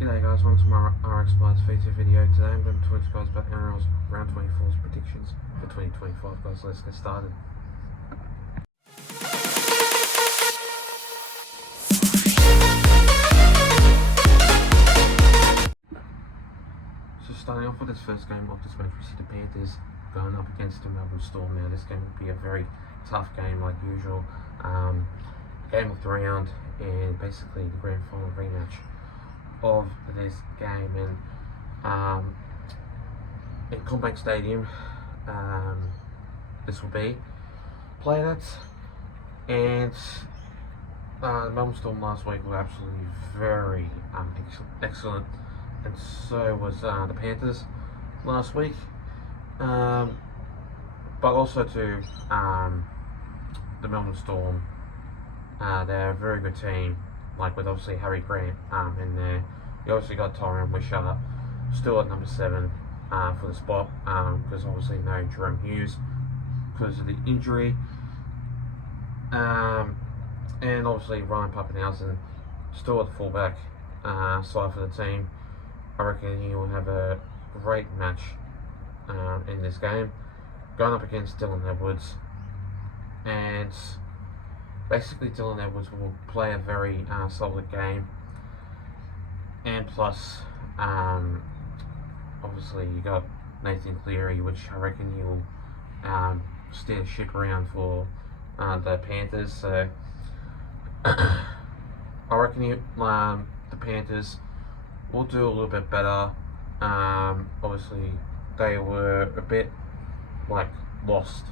G'day guys, welcome to my RX Plus feature video. Today I'm going to talk to you guys about Nrl Round 24's predictions for 2025 guys. Let's get started. So starting off with this first game of this match, we see the Panthers going up against the Melbourne Storm. Now this game will be a very tough game like usual. Game of the round and basically the grand final rematch of this game, and in Combank Stadium this will be played at, and the Melbourne Storm last week were absolutely very excellent, and so was the Panthers last week, but also to the Melbourne Storm. They're a very good team, like with obviously Harry Grant in there. You obviously got Tyron Wishart still at number 7 for the spot, because obviously no Jerome Hughes because of the injury, and obviously Ryan Pappenhausen still at fullback side for the team. I reckon he will have a great match in this game, going up against Dylan Edwards, and basically Dylan Edwards will play a very solid game, and plus obviously you got Nathan Cleary, which I reckon he will steer the ship around for the Panthers. So I reckon the Panthers will do a little bit better. Obviously they were a bit like lost,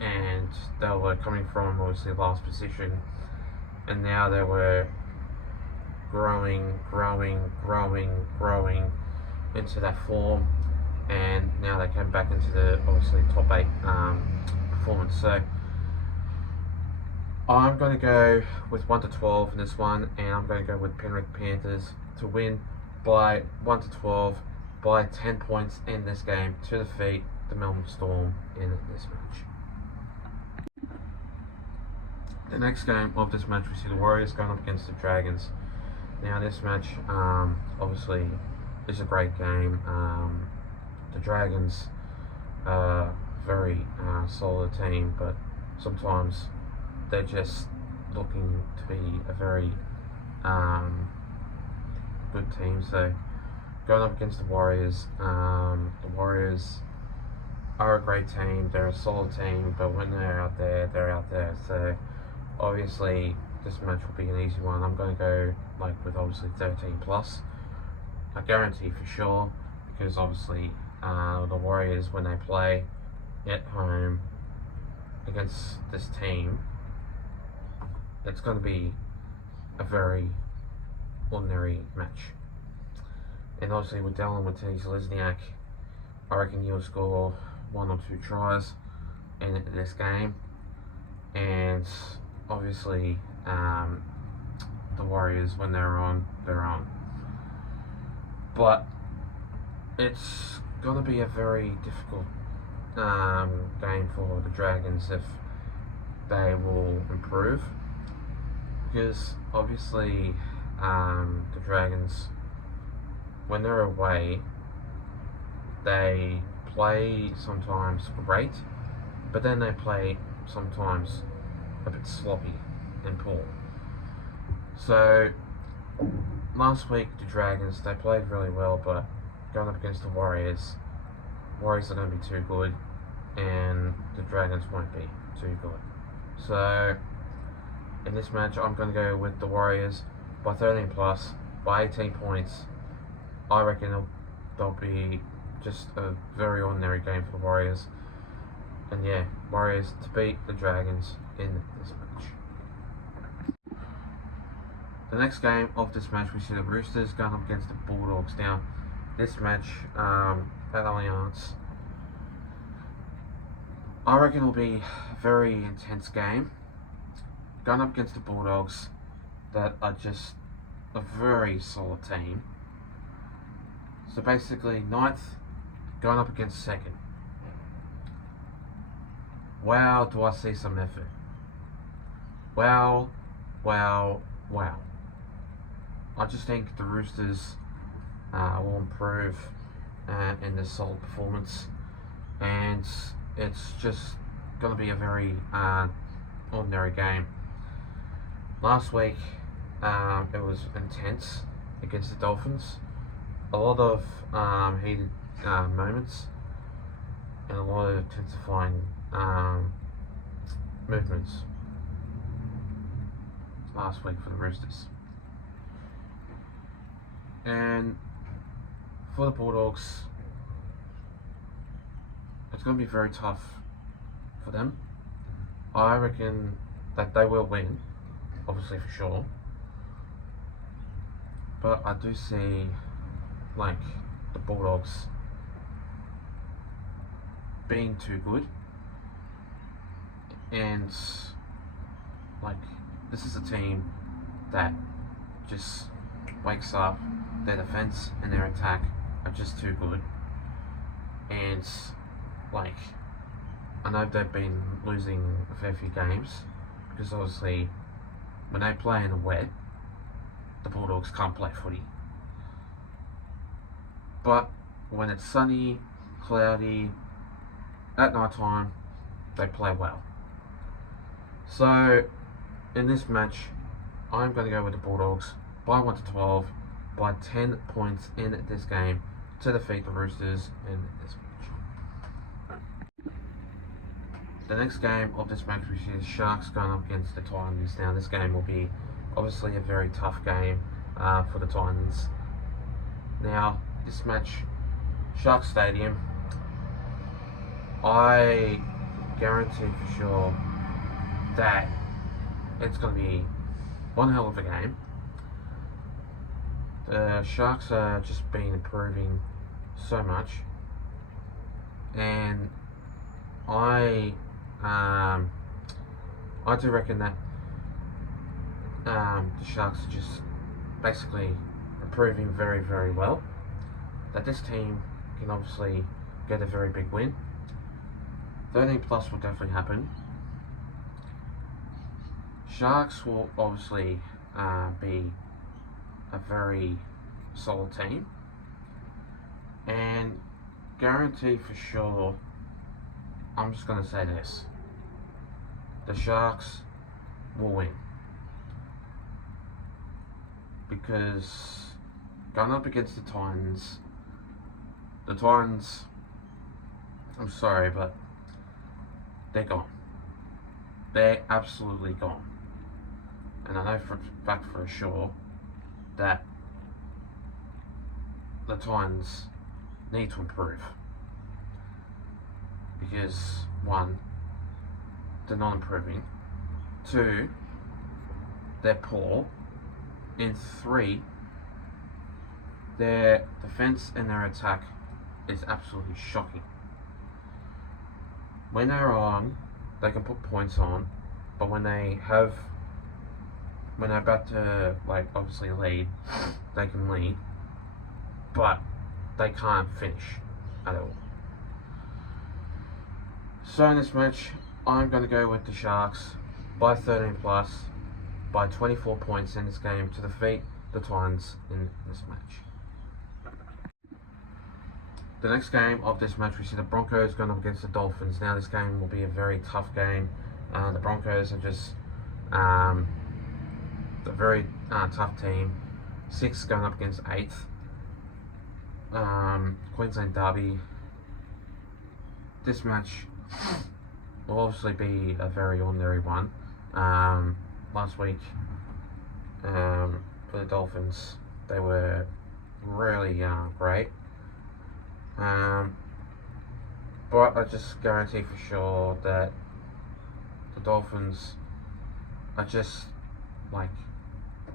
and they were coming from obviously last position, and now they were growing into that form, and now they came back into the obviously top 8 performance. So I'm going to go with 1 to 12 in this one, and I'm going to go with Penrith Panthers to win by 1 to 12 by 10 points in this game to defeat the Melbourne Storm in this match. The next game of this match, we see the Warriors going up against the Dragons. Now this match obviously is a great game. The Dragons are a very solid team, but sometimes they're just looking to be a very good team. So going up against the Warriors are a great team. They're a solid team, but when they're out there, they're out there. So obviously this match will be an easy one. I'm going to go with obviously 13 plus. I guarantee for sure, because obviously the Warriors, when they play at home against this team, it's going to be a very ordinary match. And obviously with Dallin Watene-Zelezniak, I reckon he'll score 1 or 2 tries in this game. And obviously the Warriors, when they're on, they're on. But it's going to be a very difficult game for the Dragons if they will improve, because obviously the Dragons, when they're away, they play sometimes great, but then they play sometimes a bit sloppy and poor. So last week the Dragons, they played really well, but going up against the Warriors are going to be too good, and the Dragons won't be too good. So in this match I'm going to go with the Warriors by 13 plus by 18 points. I reckon they'll be just a very ordinary game for the Warriors, and yeah, Warriors to beat the Dragons in this match. The next game of this match, we see the Roosters going up against the Bulldogs. Now this match at Allianz, I reckon it'll be a very intense game, going up against the Bulldogs that are just a very solid team. So basically 9th going up against 2nd. Wow, do I see some effort. Wow. I just think the Roosters will improve in this solid performance, and it's just going to be a very ordinary game. Last week, it was intense against the Dolphins. A lot of heated moments and a lot of intensifying movements last week for the Roosters. And for the Bulldogs, it's going to be very tough for them. I reckon that they will win, obviously for sure. But I do see, like, the Bulldogs being too good. And, like, this is a team that just wakes up. Their defense and their attack are just too good. And, like, I know they've been losing a fair few games because obviously when they play in the wet, the Bulldogs can't play footy. But when it's sunny, cloudy, at night time, they play well. So in this match, I'm going to go with the Bulldogs by 1 to 12, by 10 points in this game to defeat the Roosters in this match. The next game of this match, which is Sharks going up against the Titans. Now, this game will be obviously a very tough game for the Titans. Now, this match, Sharks Stadium, I guarantee for sure that it's going to be one hell of a game. The Sharks are just been improving so much, and I do reckon that the Sharks are just basically improving very, very well. That this team can obviously get a very big win. 13 plus will definitely happen. Sharks will obviously be a very solid team, and guarantee for sure, I'm just going to say this: the Sharks will win, because going up against the Titans, I'm sorry, but they're gone. They're absolutely gone. And I know for a fact, for sure, that the Titans need to improve. Because, 1, they're not improving. 2, they're poor. And 3, their defense and their attack is absolutely shocking. When they're on, they can put points on, but when they're about to, like, obviously lead, they can lead, but they can't finish at all. So in this match, I'm going to go with the Sharks by 13 plus, by 24 points in this game to defeat the Titans in this match. The next game of this match, we see the Broncos going up against the Dolphins. Now, this game will be a very tough game. The Broncos are just a very tough team. 6th going up against 8th. Queensland Derby. This match will obviously be a very ordinary one. Last week, for the Dolphins, they were really great. But I just guarantee for sure that the Dolphins are just like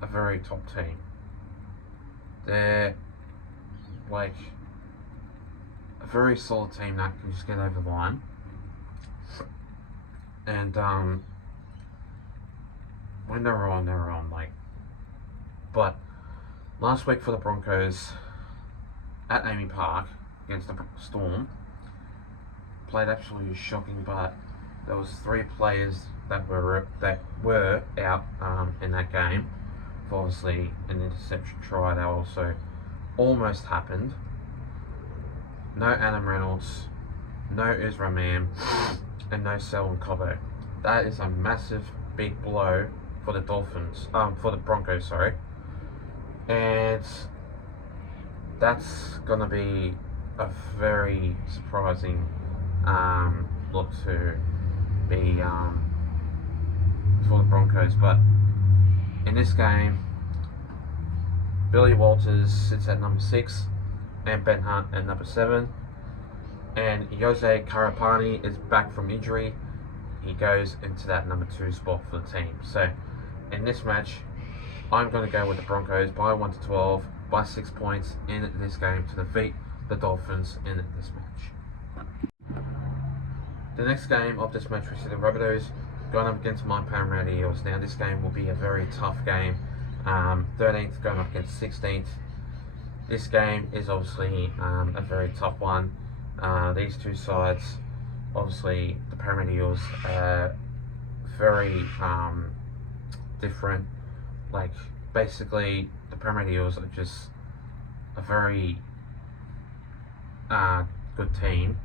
a very top team. They're like a very solid team that can just get over the line. And when they're on, like. But last week for the Broncos at Amy Park against the Storm, played absolutely shocking, but there was 3 players that were out in that game. for obviously an interception try that also almost happened. No Adam Reynolds, no Israel Mam, and no Selwyn Cobbo. That is a massive big blow for the for the Broncos, sorry. And that's gonna be a very surprising look to be for the Broncos. But in this game, Billy Walters sits at number 6 and Ben Hunt at number 7, and Jose Carapani is back from injury. He goes into that number 2 spot for the team. So in this match, I'm going to go with the Broncos by 1-12 by 6 points in this game to defeat the Dolphins in this match. The next game of this match, we see the Rabbitohs going up against my Parramatta Eels. Now this game will be a very tough game. 13th going up against 16th. This game is obviously a very tough one. These two sides, obviously the Parramatta Eels are very different. Like basically the Parramatta Eels are just a very good team,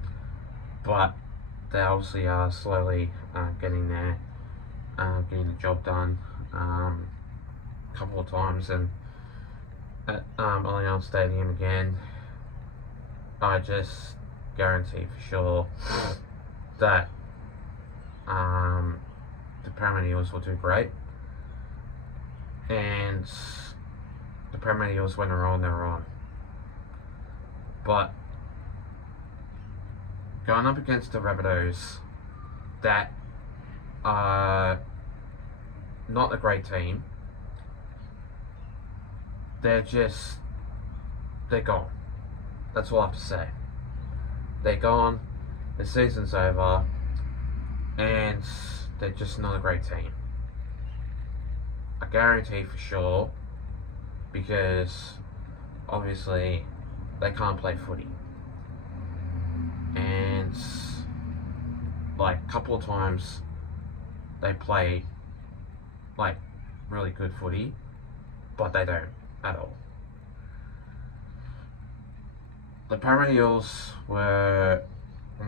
but they obviously are slowly getting there, getting the job done a couple of times. And at Allianz Stadium again, I just guarantee for sure that the Parramatta Eels will do great. And the Parramatta Eels, when they're on, they're on. But going up against the Rabbitohs, that are not a great team, they're gone. That's all I have to say. They're gone, the season's over, and they're just not a great team. I guarantee for sure, because obviously they can't play footy. And like a couple of times they play like really good footy, but they don't at all. The Parramatta Eels were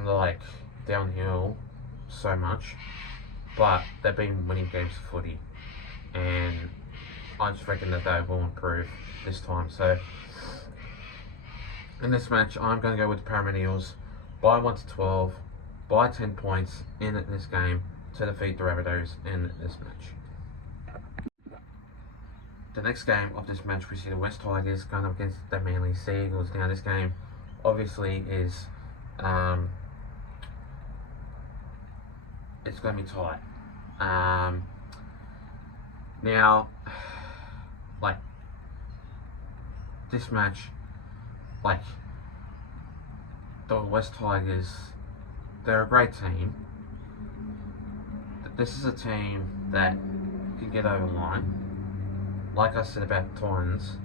like downhill so much, but they've been winning games of footy, and I just reckon that they will improve this time. So in this match, I'm going to go with the Parramatta Eels by 1-12 by 10 points in this game to defeat the Rabbitohs in this match. The next game of this match, we see the West Tigers going up against the Manly Sea Eagles. Now this game obviously is it's going to be tight. Now, like this match, like the West Tigers, they're a great team. This is a team that can get over the line. Like I said about the Titans,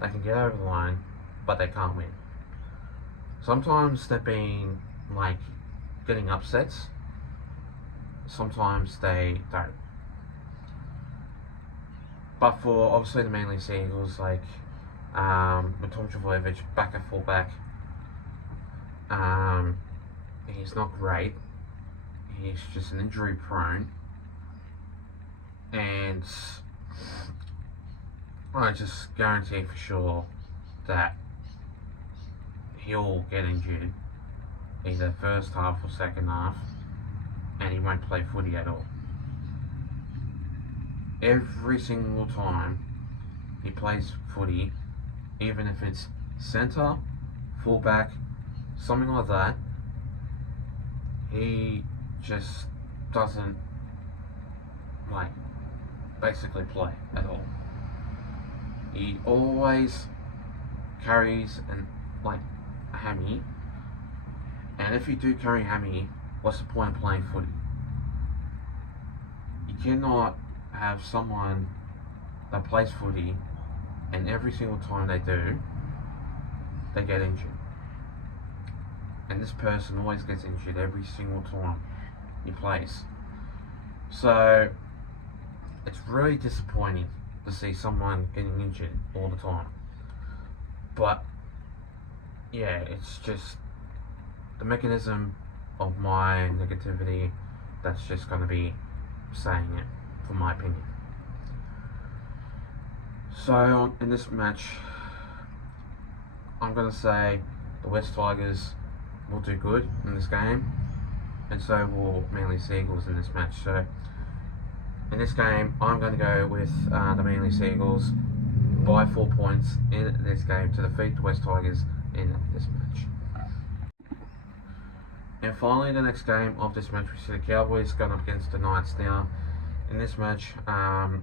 they can get over the line, but they can't win. Sometimes they're being like getting upsets. Sometimes they don't. But for obviously the Manly Sea Eagles, like with Tom Trbojevic back at fullback, he's not great. He's just an injury prone, and I just guarantee for sure that he'll get injured either first half or second half, and he won't play footy at all. Every single time he plays footy, even if it's centre, fullback, something like that, he just doesn't like basically play at all. He always carries a hammy, and if you do carry a hammy, what's the point of playing footy? You cannot have someone that plays footy and every single time they do, they get injured. And this person always gets injured every single time he plays. So it's really disappointing to see someone getting injured all the time. But yeah, it's just the mechanism of my negativity that's just going to be saying it, for my opinion. So in this match, I'm going to say the West Tigers will do good in this game, and so will Manly Seagulls in this match. So in this game, I'm going to go with the Manly Seagulls by 4 points in this game to defeat the West Tigers in this match. And finally, the next game of this match, we see the Cowboys going up against the Knights. Now, in this match, the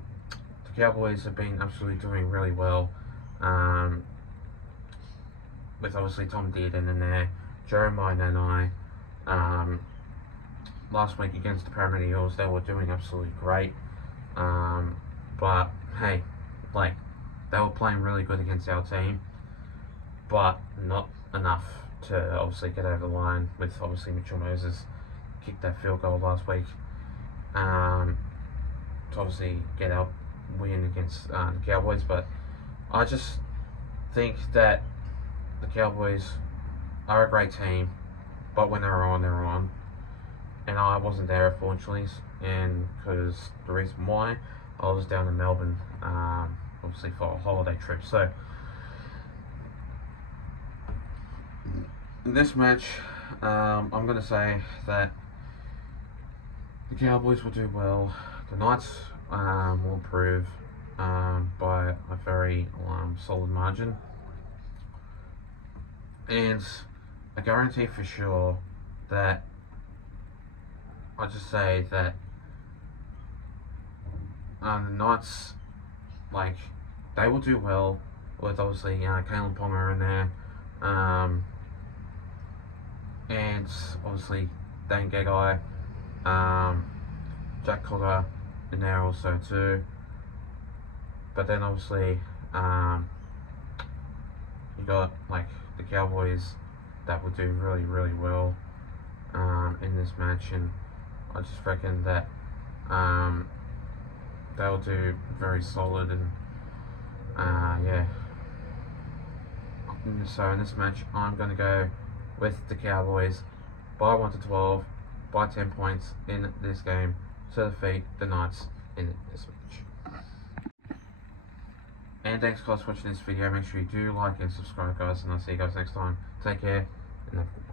Cowboys have been absolutely doing really well, with obviously Tom Dearden in there, Jeremiah Nanai. Last week against the Parramatta Eels, they were doing absolutely great. But hey, like, they were playing really good against our team, but not enough to obviously get over the line, with obviously Mitchell Moses kicked that field goal last week to obviously get our win against the Cowboys. But I just think that the Cowboys are a great team, but when they're on. And I wasn't there, unfortunately, and because the reason why, I was down in Melbourne, obviously for a holiday trip. So in this match, I'm going to say that the Cowboys will do well. The Knights will improve by a very solid margin. And I guarantee for sure that I'll just say that the Knights, like, they will do well with obviously Kalen Ponga in there, and obviously Dan Gagai, Jack Cogger in there also too. But then obviously you got like the Cowboys that will do really well in this match, and I just reckon that they'll do very solid, and yeah. So in this match, I'm going to go with the Cowboys by 1 to 12, by 10 points in this game to defeat the Knights in this match. And thanks guys for watching this video. Make sure you do like and subscribe, guys, and I'll see you guys next time. Take care and have a good